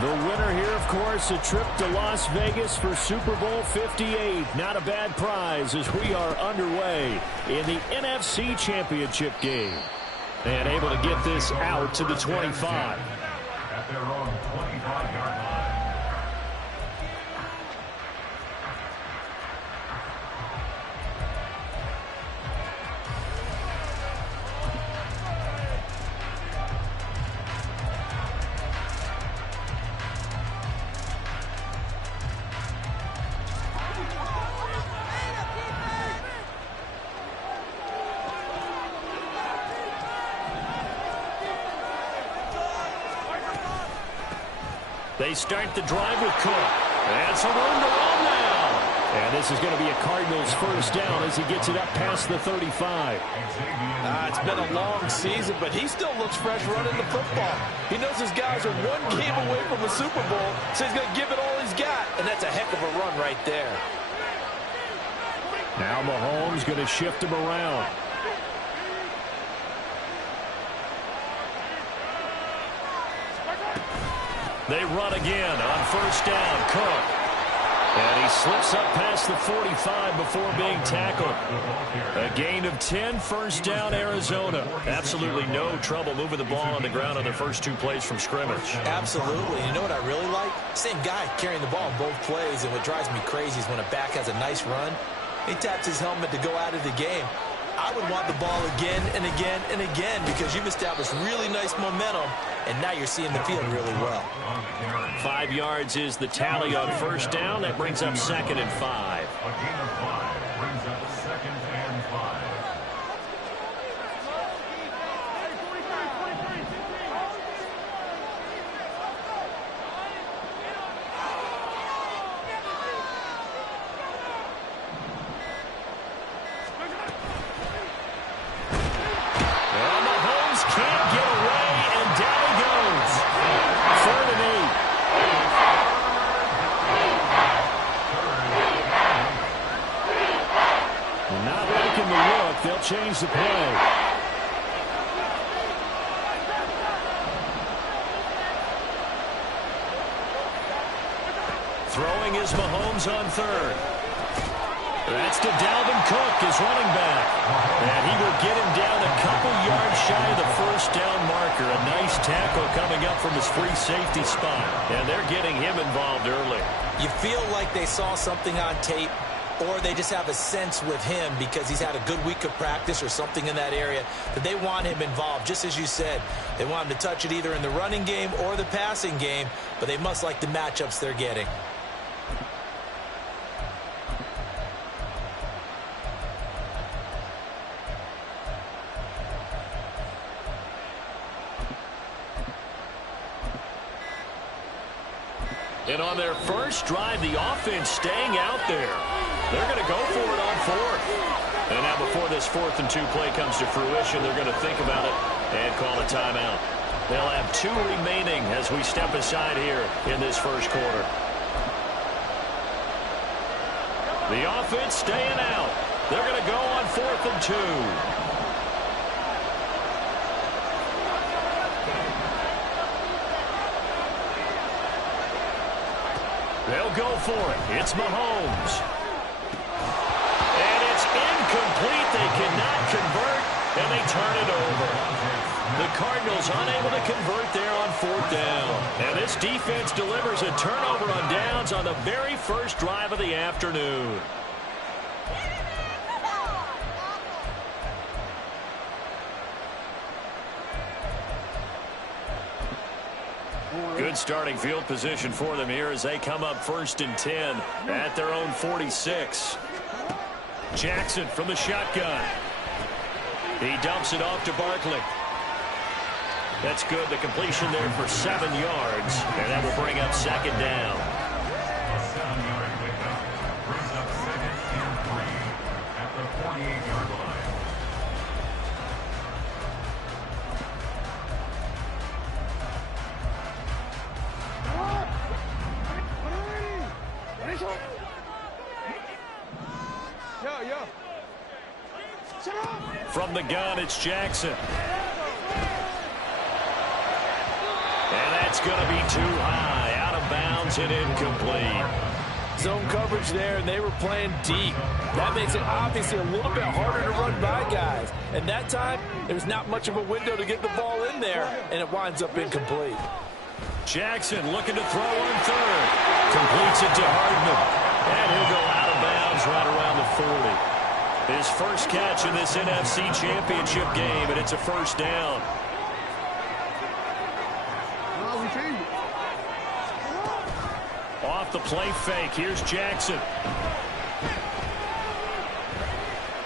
The winner here, of course, a trip to Las Vegas for Super Bowl 58. Not a bad prize as we are underway in the NFC Championship game. And able to get this out to the 25. At their own 25-yard line. They start the drive with Cook. And some room to run now. And this is going to be a Cardinals first down as he gets it up past the 35. It's been a long season, but he still looks fresh running the football. He knows his guys are one game away from a Super Bowl, so he's going to give it all he's got. And that's a heck of a run right there. Now Mahomes going to shift him around. They run again on first down. Cook. And he slips up past the 45 before being tackled. A gain of 10, first down, Arizona. Absolutely no trouble moving the ball on the ground on their first two plays from scrimmage. Absolutely. You know what I really like? Same guy carrying the ball in both plays, and what drives me crazy is when a back has a nice run, he taps his helmet to go out of the game. I would want the ball again and again and again because you've established really nice momentum, and now you're seeing the field really well. 5 yards is the tally on first down. That brings up 2nd and 5. A gain of 5 brings up 2nd and 5. Change the play. Throwing is Mahomes on third. That's to Dalvin Cook, his running back. And he will get him down a couple yards shy of the first down marker. A nice tackle coming up from his free safety spot. And they're getting him involved early. You feel like they saw something on tape, or they just have a sense with him because he's had a good week of practice or something in that area that they want him involved. Just as you said, they want him to touch it either in the running game or the passing game, but they must like the matchups they're getting. And on their first drive, the offense staying out there. They're going to go for it on fourth. And now before this 4th and 2 play comes to fruition, they're going to think about it and call a timeout. They'll have 2 remaining as we step aside here in this first quarter. The offense staying out. They're going to go on 4th and 2. They'll go for it. It's Mahomes. And it's incomplete. They cannot convert, and they turn it over. The Cardinals unable to convert there on 4th down. And this defense delivers a turnover on downs on the very first drive of the afternoon. Good starting field position for them here as they come up 1st and 10 at their own 46. Jackson from the shotgun. He dumps it off to Barkley. That's good. The completion there for 7 yards, and that will bring up 2nd down. A 7-yard pickup brings up 2nd and 3 at the 48-yard line. From the gun, it's Jackson. And that's going to be too high. of bounds and incomplete. Zone coverage there, and they were playing deep. That makes it obviously a little bit harder to run by guys. And that time, there's not much of a window to get the ball in there, and it winds up incomplete. Jackson looking to throw on third. Completes it to Hardman. And he'll go out of bounds right around the 40. His first catch in this NFC Championship game, and it's a first down. Off the play fake, here's Jackson.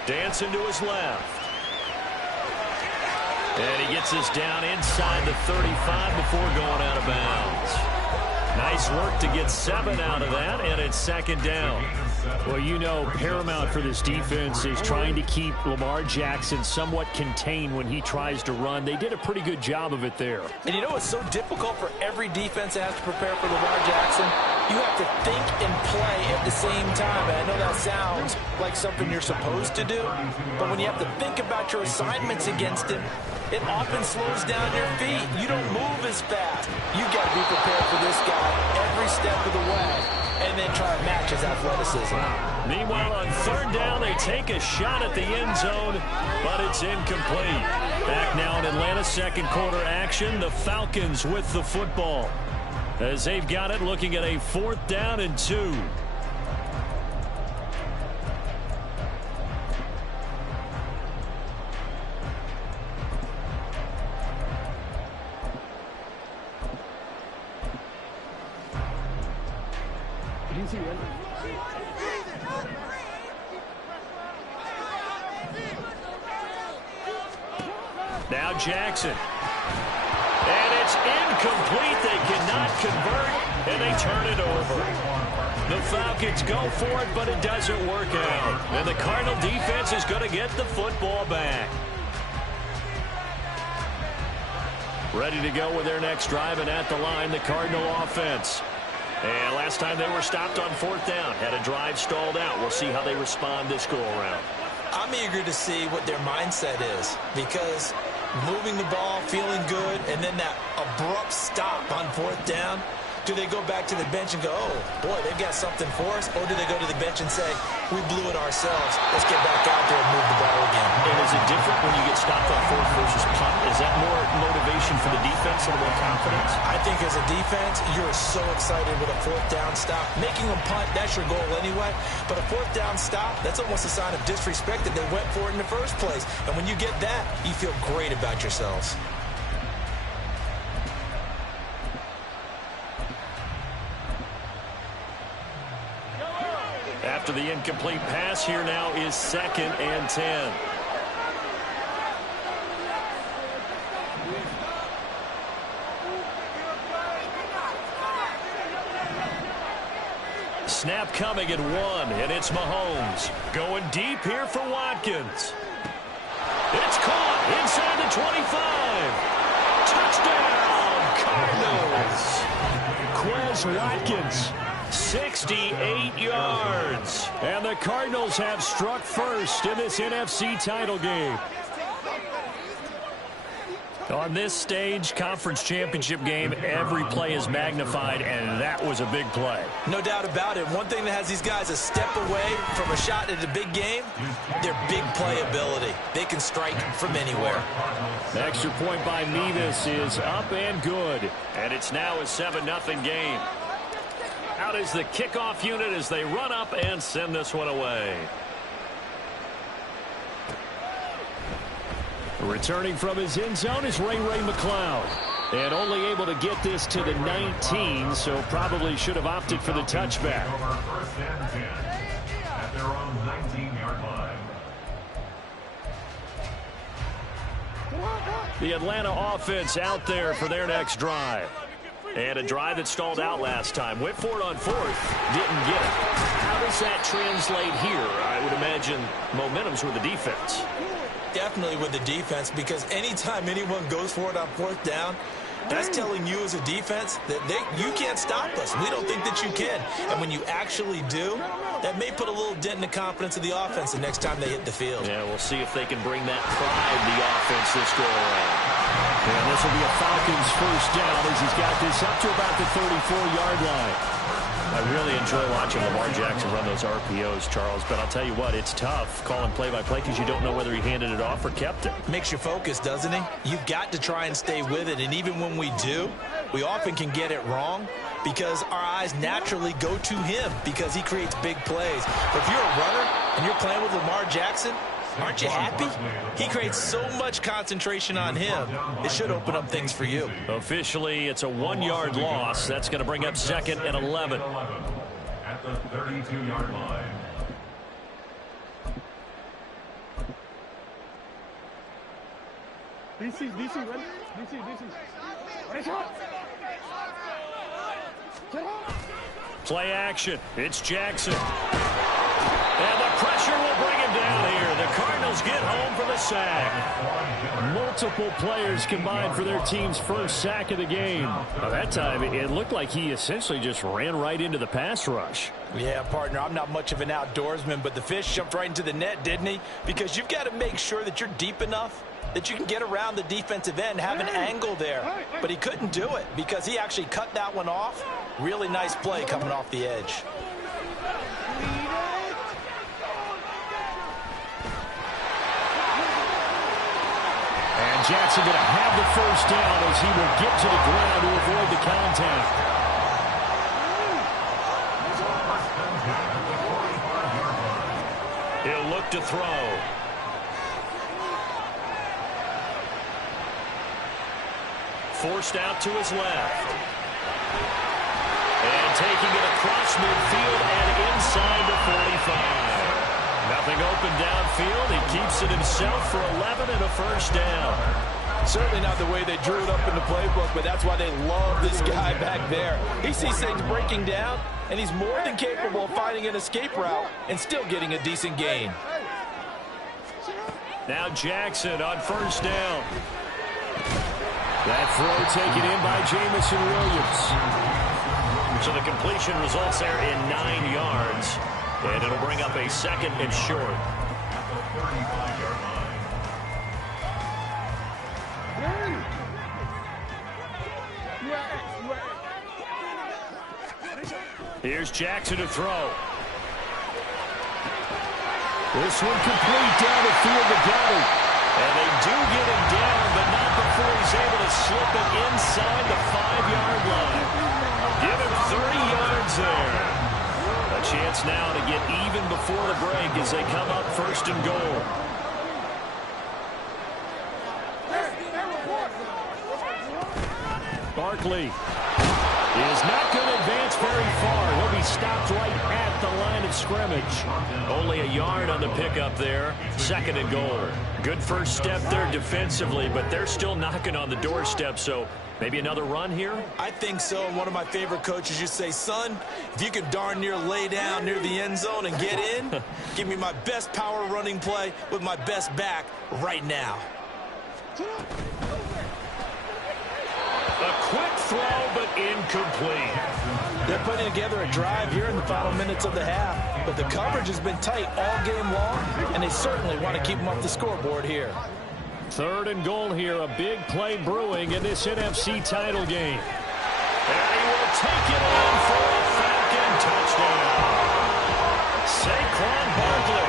Dancing to his left. And he gets us down inside the 35 before going out of bounds. Nice work to get 7 out of that, and it's second down. Well, you know, paramount for this defense is trying to keep Lamar Jackson somewhat contained when he tries to run. They did a pretty good job of it there. And you know it's so difficult for every defense that has to prepare for Lamar Jackson? You have to think and play at the same time. And I know that sounds like something you're supposed to do, but when you have to think about your assignments against him, it often slows down your feet. You don't move as fast. You've got to be prepared for this guy every step of the way and then try to match his athleticism. Meanwhile, on third down, they take a shot at the end zone, but it's incomplete. Back now in Atlanta's second quarter action, the Falcons with the football, as they've got it looking at a 4th down and 2. Now Jackson. And it's incomplete. They cannot convert, and they turn it over. The Falcons go for it, but it doesn't work out. And the Cardinal defense is going to get the football back. Ready to go with their next drive, and at the line, the Cardinal offense. And last time they were stopped on 4th down, had a drive stalled out. We'll see how they respond this go-around. I'm eager to see what their mindset is, because moving the ball, feeling good, and then that abrupt stop on 4th down, do they go back to the bench and go, oh, boy, they've got something for us? Or do they go to the bench and say, we blew it ourselves, let's get back out there and move the ball again? And is it different when you get stopped on 4th versus punt? Is that more motivation for the defense, a little more confidence? I think as a defense, you're so excited with a 4th down stop. Making them punt, that's your goal anyway. But a 4th down stop, that's almost a sign of disrespect that they went for it in the first place. And when you get that, you feel great about yourselves. After the incomplete pass, here now is 2nd and 10. Snap coming at 1, and it's Mahomes. Going deep here for Watkins. It's caught inside the 25. Touchdown, Cardinals. Quez Watkins. 68 yards. And the Cardinals have struck first in this NFC title game. On this stage, conference championship game, every play is magnified, and that was a big play. No doubt about it. One thing that has these guys a step away from a shot at a big game, their big play ability. They can strike from anywhere. The extra point by Mevis is up and good. And it's now a 7-0 game. Out is the kickoff unit as they run up and send this one away. Returning from his end zone is Ray McCloud. And only able to get this to the 19, so probably should have opted for the touchback. First and 10 at their own 19-yard line. The Atlanta offense out there for their next drive. And a drive that stalled out last time. Went for it on 4th. Didn't get it. How does that translate here? I would imagine momentum's with the defense. Definitely with the defense, because anytime anyone goes for it on 4th down, That's telling you as a defense that you can't stop us. We don't think that you can. And when you actually do, that may put a little dent in the confidence of the offense the next time they hit the field. Yeah, we'll see if they can bring that pride to the offense this go around. And this will be a Falcons first down as he's got this up to about the 34-yard line. I really enjoy watching Lamar Jackson run those RPOs, Charles, but I'll tell you what, it's tough calling play-by-play because you don't know whether he handed it off or kept it. Makes you focus, doesn't he? You've got to try and stay with it, and even when we do, we often can get it wrong because our eyes naturally go to him because he creates big plays. But if you're a runner and you're playing with Lamar Jackson, aren't you happy? He creates so much concentration on him, it should open up things for you. Officially, it's a 1-yard loss. That's going to bring up 2nd and 11. At the 32-yard line. Play action. It's Jackson. And the pressure will bring him down here. The Cardinals get home for the sack. Multiple players combined for their team's first sack of the game. Now, that time, it looked like he essentially just ran right into the pass rush. Yeah, partner, I'm not much of an outdoorsman, but the fish jumped right into the net, didn't he? Because you've got to make sure that you're deep enough that you can get around the defensive end, have an angle there. But he couldn't do it because he actually cut that one off. Really nice play coming off the edge. And Jackson going to have the first down as he will get to the ground to avoid the contact. He'll look to throw. Forced out to his left. And taking it across midfield and inside the 45. Nothing open downfield. He keeps it himself for 11 and a first down. Certainly not the way they drew it up in the playbook, but that's why they love this guy back there. He sees things breaking down, and he's more than capable of finding an escape route and still getting a decent gain. Now Jackson on first down. That throw taken in by Jamison Williams. So the completion results there in 9 yards. And it'll bring up a 2nd and short. Here's Jackson to throw. This one complete down the field to Goddard. And they do get him down, but not before he's able to slip it inside the 5-yard line. Give him 30 yards there. A chance now to get even before the break as they come up 1st and goal. Barkley is not going to advance very far. He'll be stopped right at the line of scrimmage. Only a yard on the pickup there. 2nd and goal. Good first step there defensively, but they're still knocking on the doorstep, so maybe another run here? I think so. And one of my favorite coaches used to say, son, if you can darn near lay down near the end zone and get in, give me my best power running play with my best back right now. A quick throw, but incomplete. They're putting together a drive here in the final minutes of the half, but the coverage has been tight all game long, and they certainly want to keep them off the scoreboard here. 3rd and goal here, a big play brewing in this NFC title game. And he will take it in for a Falcon touchdown. Saquon Barkley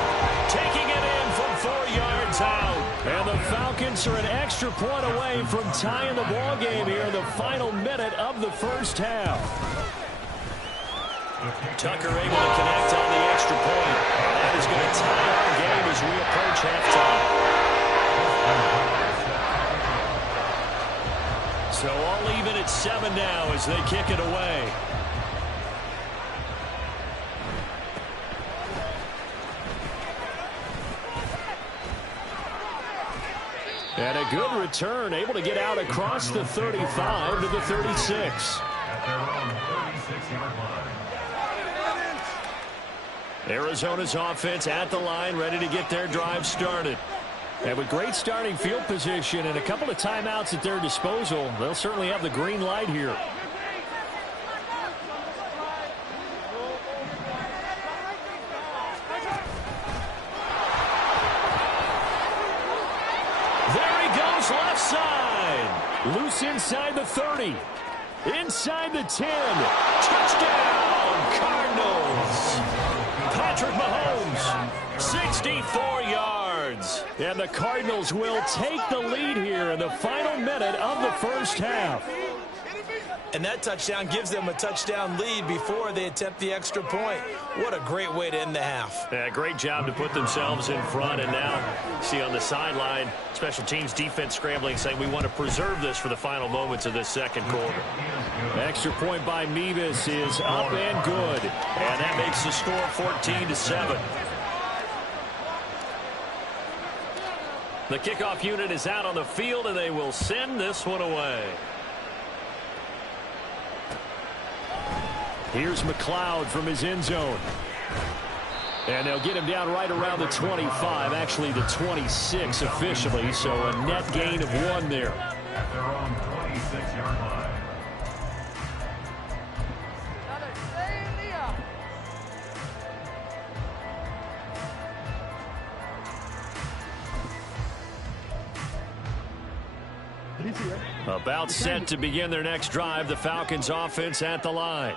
taking it in from 4 yards out. And the Falcons are an extra point away from tying the ball game here in the final minute of the first half. Tucker able to connect on the extra point. And that is going to tie our game as we approach halftime. So all even at 7 now as they kick it away. And a good return, able to get out across the 35 to the 36. At their own 36-yard line. Arizona's offense at the line, ready to get their drive started. And with great starting field position and a couple of timeouts at their disposal, they'll certainly have the green light here. There he goes left side. Loose inside the 30. Inside the 10. Touchdown, Cardinals. Patrick Mahomes, 64 yards. And the Cardinals will take the lead here in the final minute of the first half. And that touchdown gives them a touchdown lead before they attempt the extra point. What a great way to end the half. Yeah, great job to put themselves in front. And now, see on the sideline, special teams defense scrambling, saying we want to preserve this for the final moments of this second quarter. Extra point by Mevis is up and good. And that makes the score 14-7. The kickoff unit is out on the field, and they will send this one away. Here's McLeod from his end zone. And they'll get him down right around the 25, actually the 26 officially, so a net gain of 1 there. At their own 26-yard line. About set to begin their next drive, the Falcons offense at the line.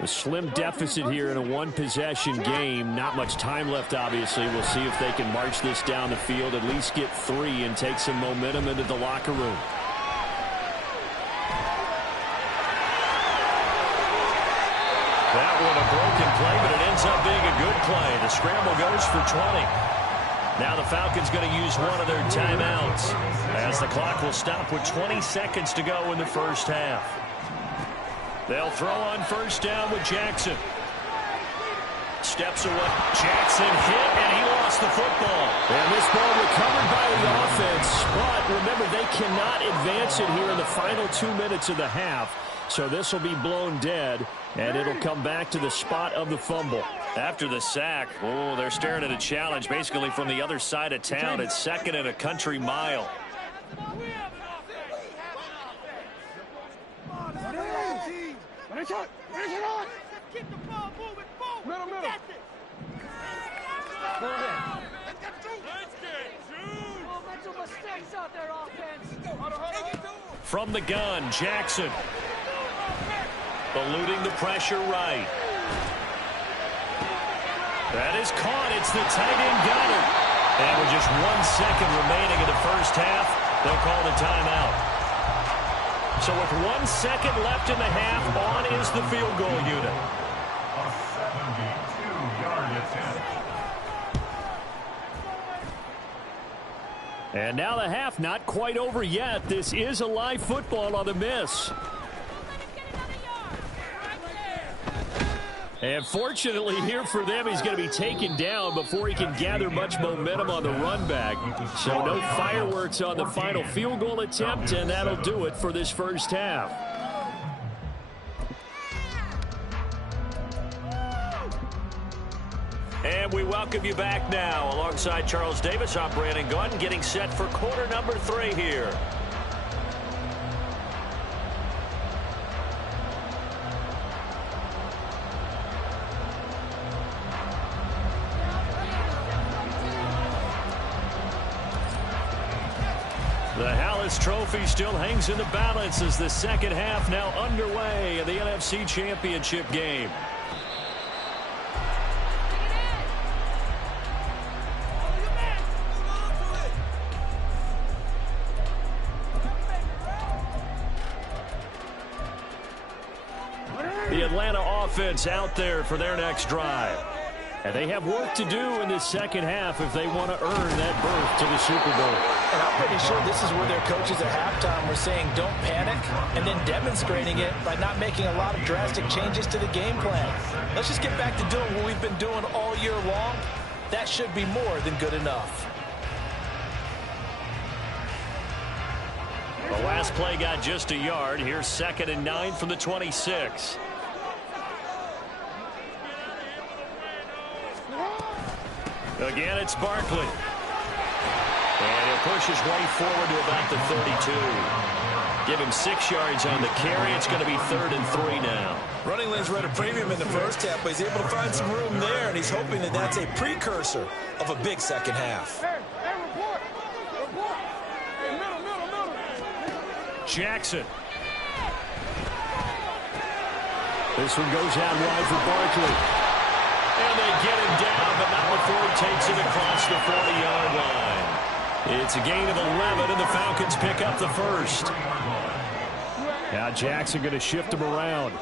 A slim deficit here in a one-possession game. Not much time left, obviously. We'll see if they can march this down the field, at least get 3 and take some momentum into the locker room. That one a broken play, but it ends up being a good play. The scramble goes for 20. Now the Falcons going to use one of their timeouts as the clock will stop with 20 seconds to go in the first half. They'll throw on first down with Jackson. Steps away. Jackson hit, and he lost the football. And this ball recovered by the offense. But remember, they cannot advance it here in the final 2 minutes of the half. So this will be blown dead, and it'll come back to the spot of the fumble. After the sack, oh, they're staring at a challenge basically from the other side of town. It's second and a country mile. Keep the ball moving forward. That's it. Mental mistakes out there, offense. From the gun, Jackson. Eluding the pressure right. That is caught. It's the tight end Goddard. And with just 1 second remaining in the first half, they'll call the timeout. So with 1 second left in the half, on is the field goal unit. A 72-yard attempt. And now the half not quite over yet. This is a live football on the miss. And fortunately here for them, he's going to be taken down before he can gather much momentum on the run back. So no fireworks on the final field goal attempt, and that'll do it for this first half. And we welcome you back now. Alongside Charles Davis, I'm Brandon Gunn, getting set for quarter number 3 here. The Hallis Trophy still hangs in the balance as the second half now underway in the NFC Championship game. The Atlanta offense out there for their next drive. And they have work to do in this second half if they want to earn that berth to the Super Bowl. And I'm pretty sure this is where their coaches at halftime were saying don't panic, and then demonstrating it by not making a lot of drastic changes to the game plan. Let's just get back to doing what we've been doing all year long. That should be more than good enough. The last play got just a yard. Here's 2nd and 9 from the 26. Again, it's Barkley. And he'll push his way forward to about the 32. Give him 6 yards on the carry. It's going to be 3rd and 3 now. Running lanes were at a premium in the first half, but he's able to find some room there, and he's hoping that that's a precursor of a big second half. Jackson. This one goes out wide for Barkley. And they get him down, but not before he takes it across the 40-yard line. It's a gain of 11, and the Falcons pick up the first. Now Jackson going to shift him around.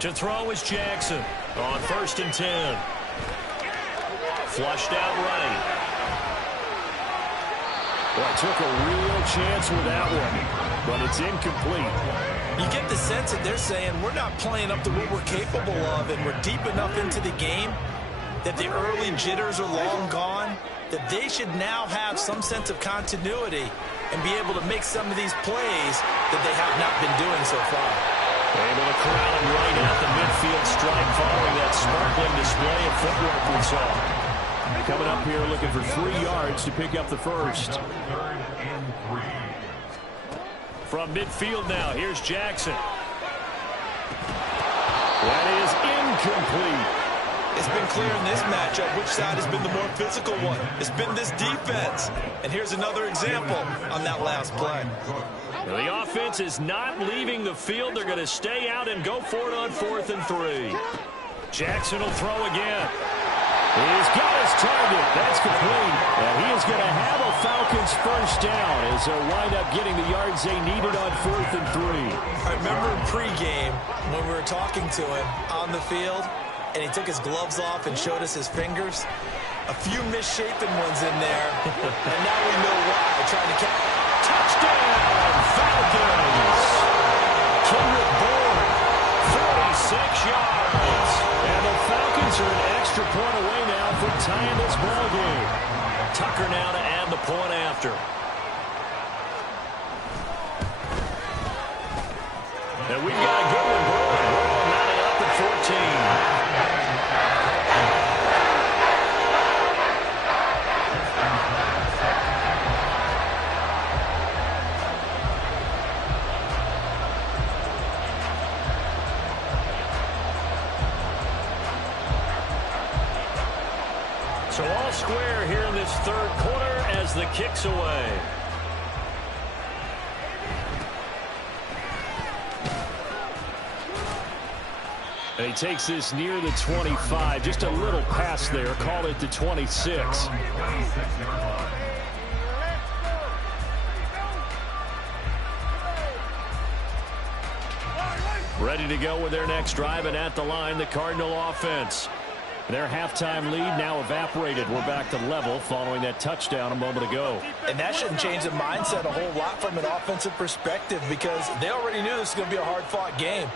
To throw is Jackson on 1st and 10. Flushed out right. Well, took a real chance with that one, but it's incomplete. You get the sense that they're saying we're not playing up to what we're capable of, and we're deep enough into the game that the early jitters are long gone, that they should now have some sense of continuity and be able to make some of these plays that they have not been doing so far. Able to corral him right at the midfield stripe following that sparkling display of footwork we saw. Coming up here looking for 3 yards to pick up the first. 3rd and 3. From midfield now, here's Jackson. That is incomplete. It's been clear in this matchup which side has been the more physical one. It's been this defense. And here's another example on that last play. The offense is not leaving the field. They're going to stay out and go for it on 4th and 3. Jackson will throw again. He's got his target. That's complete. And he is going to have a Falcons first down as they'll wind up getting the yards they needed on 4th and 3. I remember in pregame when we were talking to him on the field, and he took his gloves off and showed us his fingers. A few misshapen ones in there, and now we know why. Trying to catch. Touchdown, Falcons! Kendrick Bourne, 46 yards. And the Falcons are an extra point away now from tying this ball game. Tucker now to add the point after. And we've got a good one brewing. We're all mounted up at 14. So all square here in this 3rd quarter as the kick's away. And he takes this near the 25. Just a little pass there. Call it the 26. Ready to go with their next drive, and at the line, the Cardinal offense. Their halftime lead now evaporated. We're back to level following that touchdown a moment ago. And that shouldn't change the mindset a whole lot from an offensive perspective, because they already knew this was going to be a hard-fought game.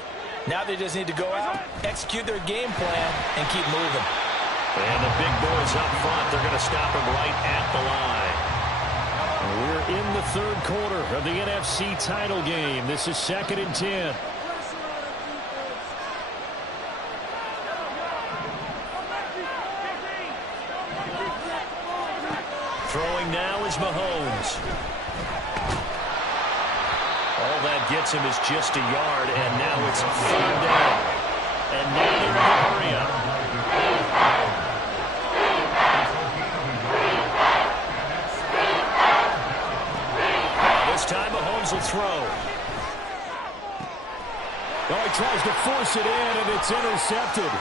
Now they just need to go out, execute their game plan, and keep moving. And the big boys up front, they're going to stop them right at the line. We're in the 3rd quarter of the NFC title game. This is 2nd and 10. Throwing now is Mahomes. All that gets him is just a yard, and now it's 3rd down. And now they're in a hurry up. This time Mahomes will throw. Oh, he tries to force it in, and it's intercepted.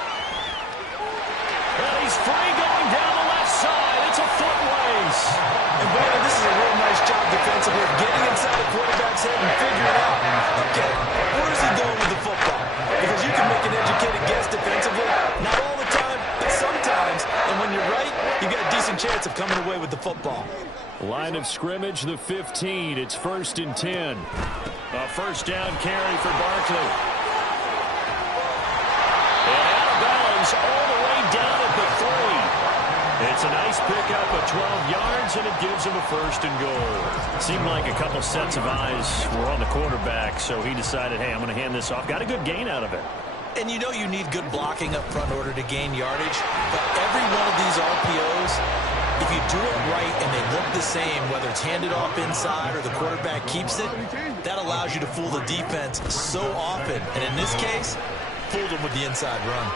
And he's free going down the left side. It's a foot race. And Brandon, this is a real nice job defensively of getting inside the quarterback's head and figuring out, okay, where is he going with the football? Because you can make an educated guess defensively. Not all the time, but sometimes. And when you're right, you got a decent chance of coming away with the football. Line of scrimmage, the 15. It's 1st and 10. A 1st down carry for Barkley. And out of bounds all the way down at the 3. It's a nice pickup of 12 yards, and it gives him a 1st and goal. Seemed like a couple sets of eyes were on the quarterback, so he decided, hey, I'm going to hand this off. Got a good gain out of it. And you know you need good blocking up front in order to gain yardage. But every one of these RPOs, if you do it right and they look the same, whether it's handed off inside or the quarterback keeps it, that allows you to fool the defense so often. And in this case, fooled them with the inside run.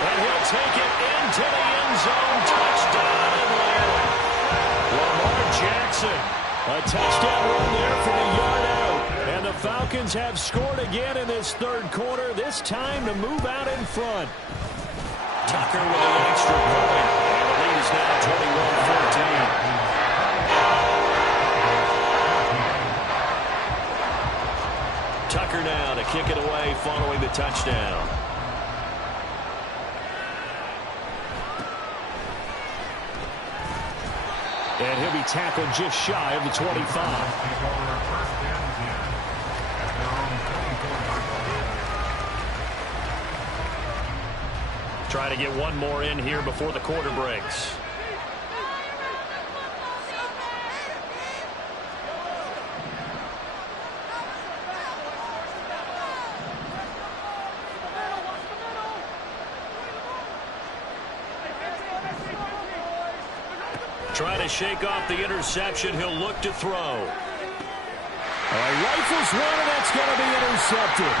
And he'll take it into the end zone. Touchdown, Atlanta. Lamar Jackson. A touchdown run there from a yard out. And the Falcons have scored again in this third quarter, this time to move out in front. Tucker with an extra point. And the lead is now 21-14. Tucker now to kick it away following the touchdown. And he'll be tackled just shy of the 25. Trying to get one more in here before the quarter breaks. Trying to shake off the interception. He'll look to throw. Rifles one, and that's going to be intercepted.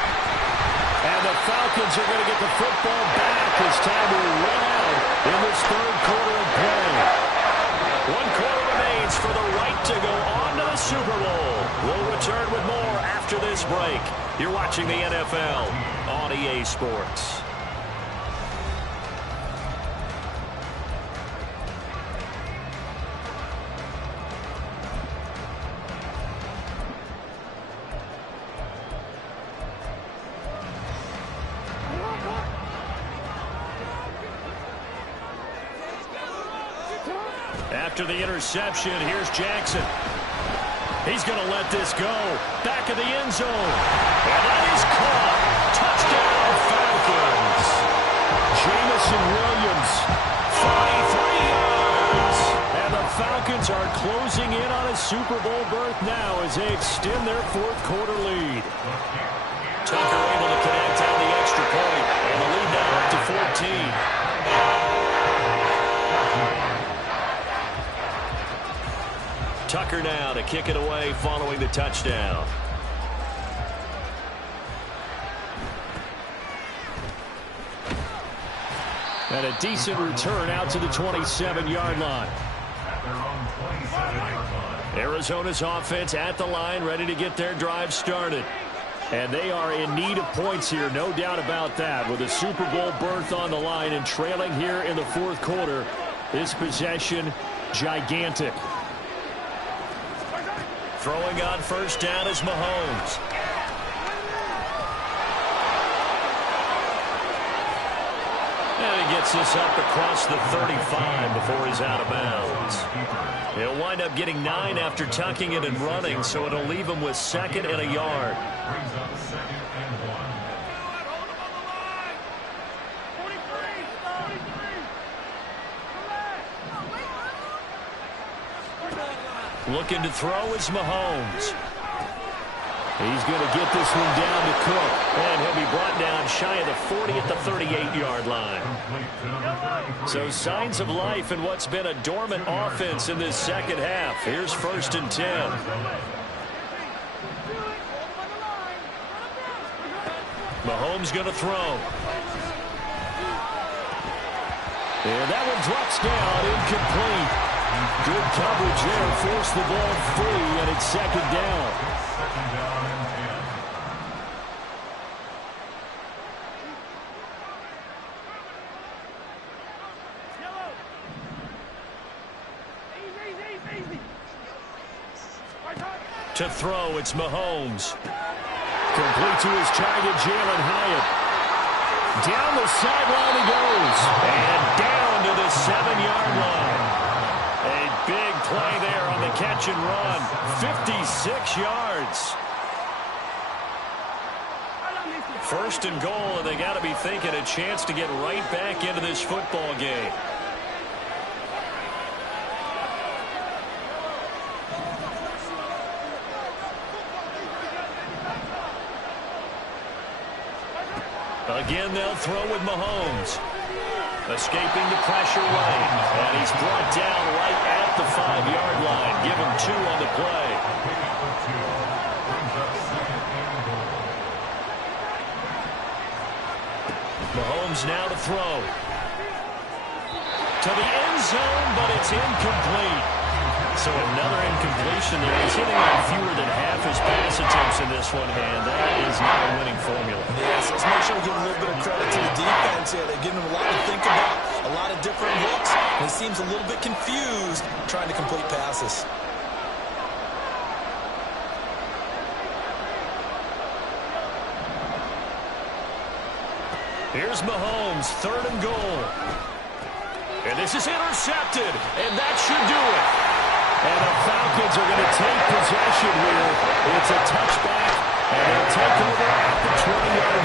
And the Falcons are going to get the football back as time will run out in this third quarter of play. 1 quarter remains for the right to go on to the Super Bowl. We'll return with more after this break. You're watching the NFL on EA Sports. After the interception, here's Jackson. He's going to let this go. Back of the end zone. And that is caught. Touchdown, Falcons. Jamison Williams. 43 yards. And the Falcons are closing in on a Super Bowl berth now as they extend their fourth quarter lead. Tucker able to connect on the extra point. And the lead now up to 14. Tucker now to kick it away following the touchdown. And a decent return out to the 27-yard line. Arizona's offense at the line, ready to get their drive started. And they are in need of points here, no doubt about that. With a Super Bowl berth on the line and trailing here in the fourth quarter, this possession gigantic. Throwing on first down is Mahomes. And he gets this up across the 35 before he's out of bounds. He'll wind up getting 9 after tucking it and running, so it'll leave him with 2nd and a yard. Looking to throw is Mahomes. He's going to get this one down to Cook. And he'll be brought down shy of the 40 at the 38-yard line. So signs of life in what's been a dormant offense in this second half. Here's 1st and 10. Mahomes going to throw. And that one drops down, incomplete. Good coverage there, forced the ball free, and it's 2nd down. To throw, it's Mahomes. Complete to his target, Jalen Hyatt. Down the sideline he goes. And down to the 7-yard line. A big play there on the catch and run. 56 yards. 1st and goal, and they got to be thinking a chance to get right back into this football game. Again, they'll throw with Mahomes. Escaping the pressure lane. And he's brought down right at the 5-yard line. Give him 2 on the play. Mahomes now to throw. To the end zone, but it's incomplete. So another incompletion there. He's hitting on fewer than half his pass attempts in this one, and that is not a winning formula. Yes, let's make sure we give a little bit of credit to the defense here. They're giving him a lot to think about, a lot of different looks, and he seems a little bit confused trying to complete passes. Here's Mahomes, 3rd and goal. And this is intercepted, and that should do it. And the Falcons are going to take possession here. It's a touchback, and they'll take over at the 20-yard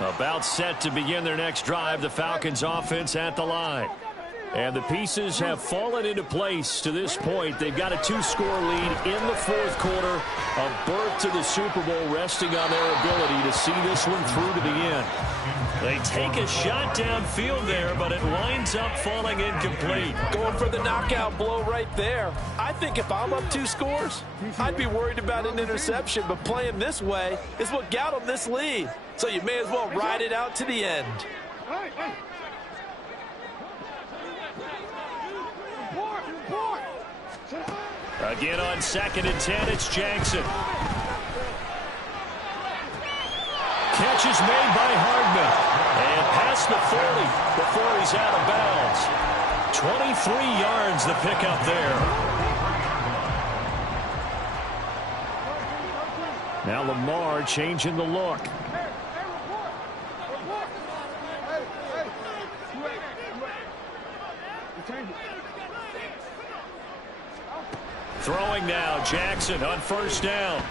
line. About set to begin their next drive, the Falcons offense at the line. And the pieces have fallen into place to this point. They've got a 2-score lead in the 4th quarter. A berth to the Super Bowl resting on their ability to see this one through to the end. They take a shot downfield there, but it winds up falling incomplete. Going for the knockout blow right there. I think if I'm up 2 scores, I'd be worried about an interception, but playing this way is what got them this lead. So you may as well ride it out to the end. Again on 2nd and 10, it's Jackson. Catch is made by Hardman. And past the 40 before he's out of bounds. 23 yards the pickup there. Now Lamar changing the look. Throwing now, Jackson on 1st down.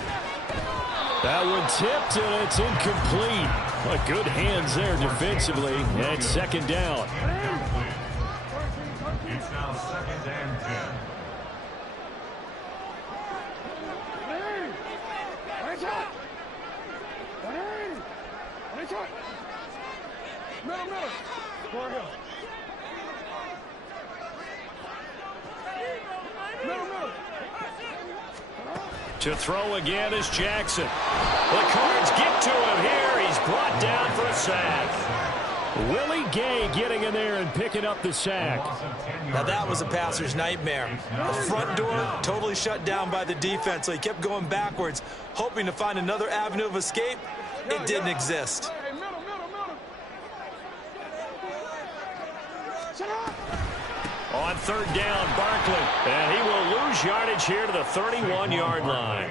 That one tipped, and it's incomplete. But good hands there defensively, and 2nd down. It's now 2nd and 10. To throw again is Jackson. The Cards get to him here. He's brought down for a sack. Willie Gay getting in there and picking up the sack. Now that was a passer's nightmare. The front door totally shut down by the defense, so he kept going backwards, hoping to find another avenue of escape. It didn't exist. On 3rd down, Barkley. And he will lose yardage here to the 31-yard line.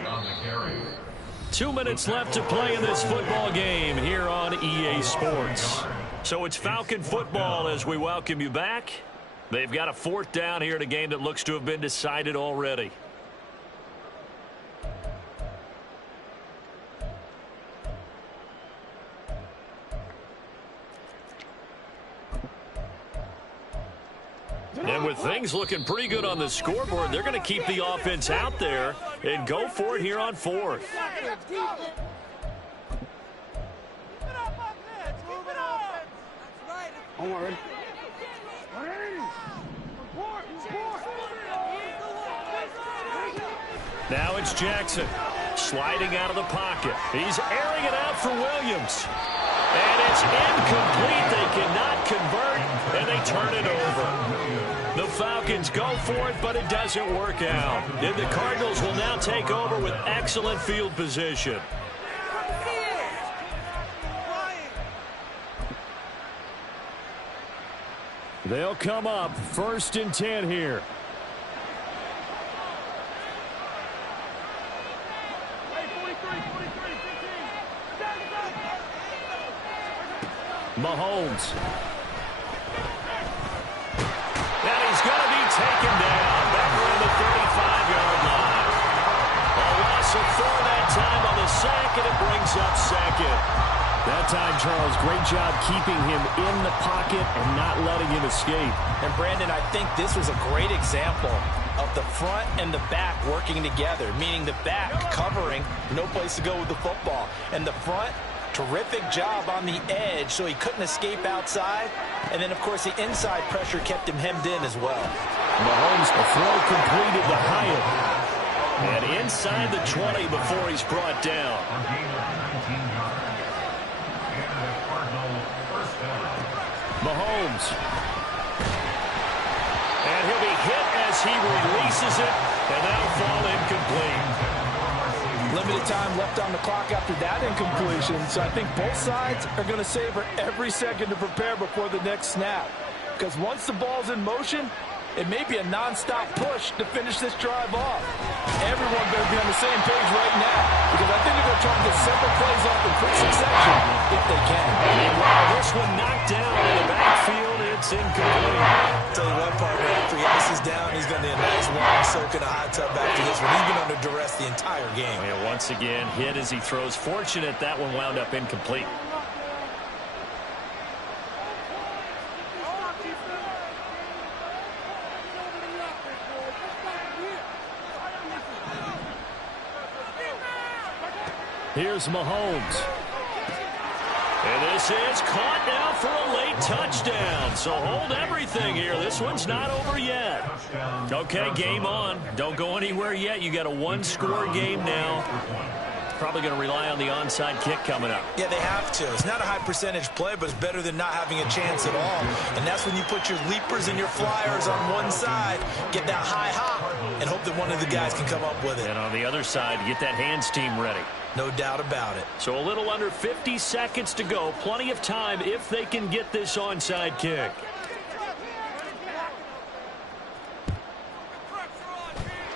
2 minutes left to play in this football game here on EA Sports. So it's Falcon football as we welcome you back. They've got a 4th down here in a game that looks to have been decided already. And with things looking pretty good on the scoreboard, they're going to keep the offense out there and go for it here on 4th. Now it's Jackson sliding out of the pocket. He's airing it out for Williams. And it's incomplete. They cannot convert, and they turn it over. The Falcons go for it, but it doesn't work out. And the Cardinals will now take over with excellent field position. They'll come up 1st and 10 here. Mahomes. And he's going to be taken down back around the 35-yard line. A loss of 4 that time on the sack, and it brings up 2nd. That time, Charles, great job keeping him in the pocket and not letting him escape. And, Brandon, I think this was a great example of the front and the back working together, meaning the back covering, no place to go with the football. And the front, terrific job on the edge so he couldn't escape outside. And then, of course, the inside pressure kept him hemmed in as well. Mahomes, a throw completed to Hyatt. And inside the 20 before he's brought down. A gain of 19 yards. And the Cardinal first down. Mahomes. And he'll be hit as he releases it, and that'll fall incomplete. Limited time left on the clock after that incompletion, so I think both sides are going to savor every second to prepare before the next snap. Because once the ball's in motion, it may be a non-stop push to finish this drive off. Everyone better be on the same page right now, because I think they're going to try and get several plays off in quick succession if they can. Meanwhile, this one knocked down in the backfield. It's incomplete. Tell you what, partner, after he ices down, he's going to need a nice long soak in a hot tub after this one. He's been under duress the entire game. And once again, hit as he throws. Fortunate that one wound up incomplete. Here's Mahomes. And this is caught now for a late touchdown. So hold everything here. This one's not over yet. Okay, game on. Don't go anywhere yet. You got a one-score game now. Probably going to rely on the onside kick coming up. Yeah, they have to. It's not a high percentage play, but it's better than not having a chance at all. And that's when you put your leapers and your flyers on one side, get that high hop, and hope that one of the guys can come up with it. And on the other side, get that hands team ready. No doubt about it. So a little under 50 seconds to go. Plenty of time if they can get this onside kick.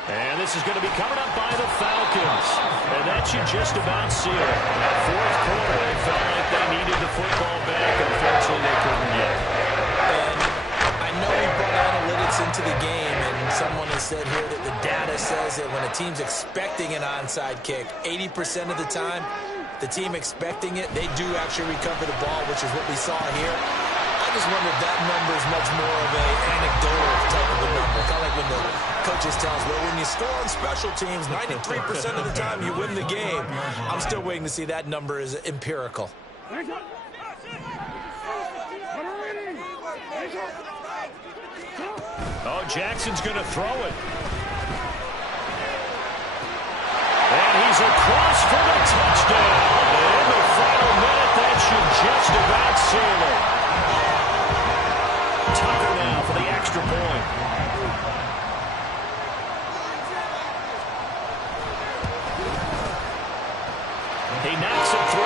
And this is going to be covered up by the Falcons. And that should just about seal it. Fourth quarter, they felt like they needed the football back. Unfortunately, they couldn't get it. And I know we brought analytics into the game, and someone has said here that the data says that when a team's expecting an onside kick, 80% of the time, the team expecting it, they do actually recover the ball, which is what we saw here. I just wonder if that number is much more of an anecdotal type of a number. Kind of like when the coaches tell us, well, when you score on special teams, 93% of the time you win the game. I'm still waiting to see that number is empirical. Oh, Jackson's going to throw it. And he's across for the touchdown. In the final minute, that should just about seal it. Tucker now for the extra point. He knocks it through,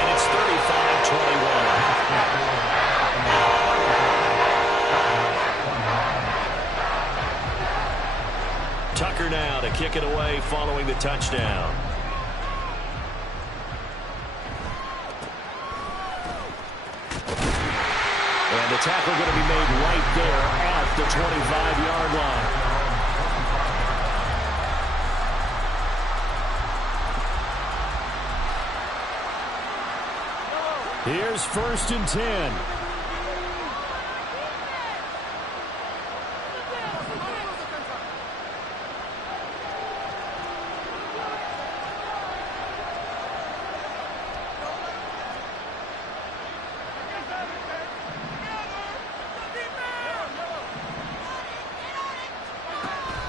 and it's 35-21. Tucker now to kick it away following the touchdown. And the tackle going to be made right there at the 25-yard line. Here's 1st and 10.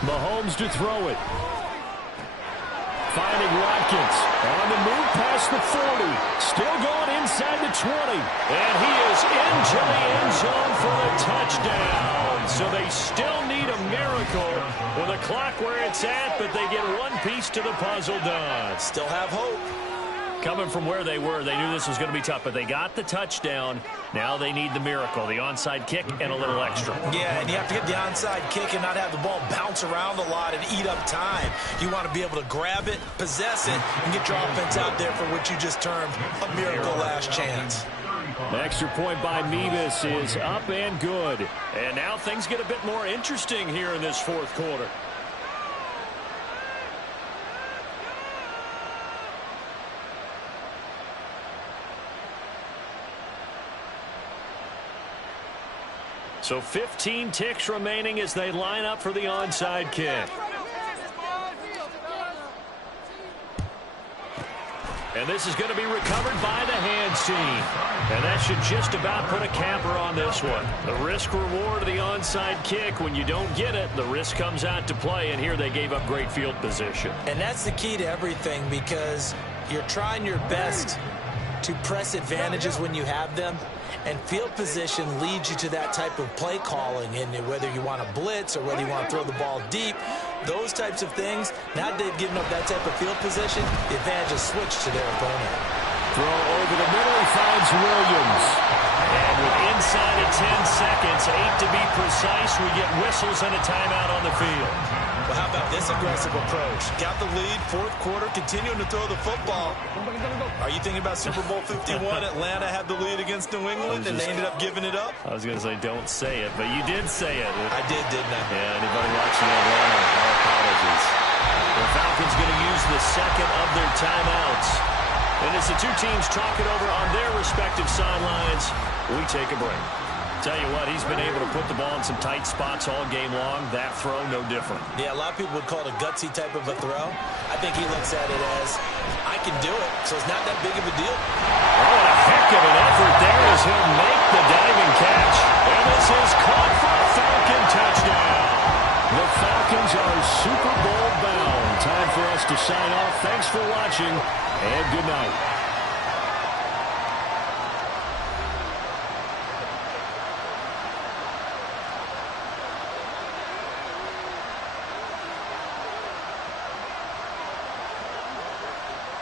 Mahomes to throw it. Finding Watkins. On the move past the 40. Still going inside the 20. And he is into the end zone for the touchdown. So they still need a miracle with the clock where it's at, but they get one piece to the puzzle done. Still have hope. Coming from where they were, they knew this was going to be tough, but they got the touchdown. Now they need the miracle, the onside kick and a little extra. Yeah, and you have to get the onside kick and not have the ball bounce around a lot and eat up time. You want to be able to grab it, possess it, and get your offense out there for what you just termed a miracle last chance. The extra point by Mevis is up and good. And now things get a bit more interesting here in this fourth quarter. So 15 ticks remaining as they line up for the onside kick. And this is going to be recovered by the hands team. And that should just about put a capper on this one. The risk-reward of the onside kick, when you don't get it, the risk comes out to play, and here they gave up great field position. And that's the key to everything, because you're trying your best to press advantages when you have them, and field position leads you to that type of play calling. And whether you want to blitz or whether you want to throw the ball deep, those types of things, now that they've given up that type of field position, the advantage is switched to their opponent. Throw over the middle, he finds Williams. And with inside of 10 seconds, 8 to be precise, we get whistles and a timeout on the field. Well, how about this aggressive approach? Got the lead, fourth quarter, continuing to throw the football. Are you thinking about Super Bowl 51? Atlanta had the lead against New England, and they ended up giving it up? I was going to say, don't say it, but you did say it. I did, didn't I? Yeah, anybody watching Atlanta, our apologies. The Falcons going to use the second of their timeouts. And as the two teams talk it over on their respective sidelines, we take a break. Tell you what, he's been able to put the ball in some tight spots all game long. That throw, no different. Yeah, a lot of people would call it a gutsy type of a throw. I think he looks at it as, I can do it, so it's not that big of a deal. Oh, and a heck of an effort there as he'll make the diving catch. And this is caught for a Falcon touchdown. The Falcons are Super Bowl bound. Time for us to sign off. Thanks for watching, and good night.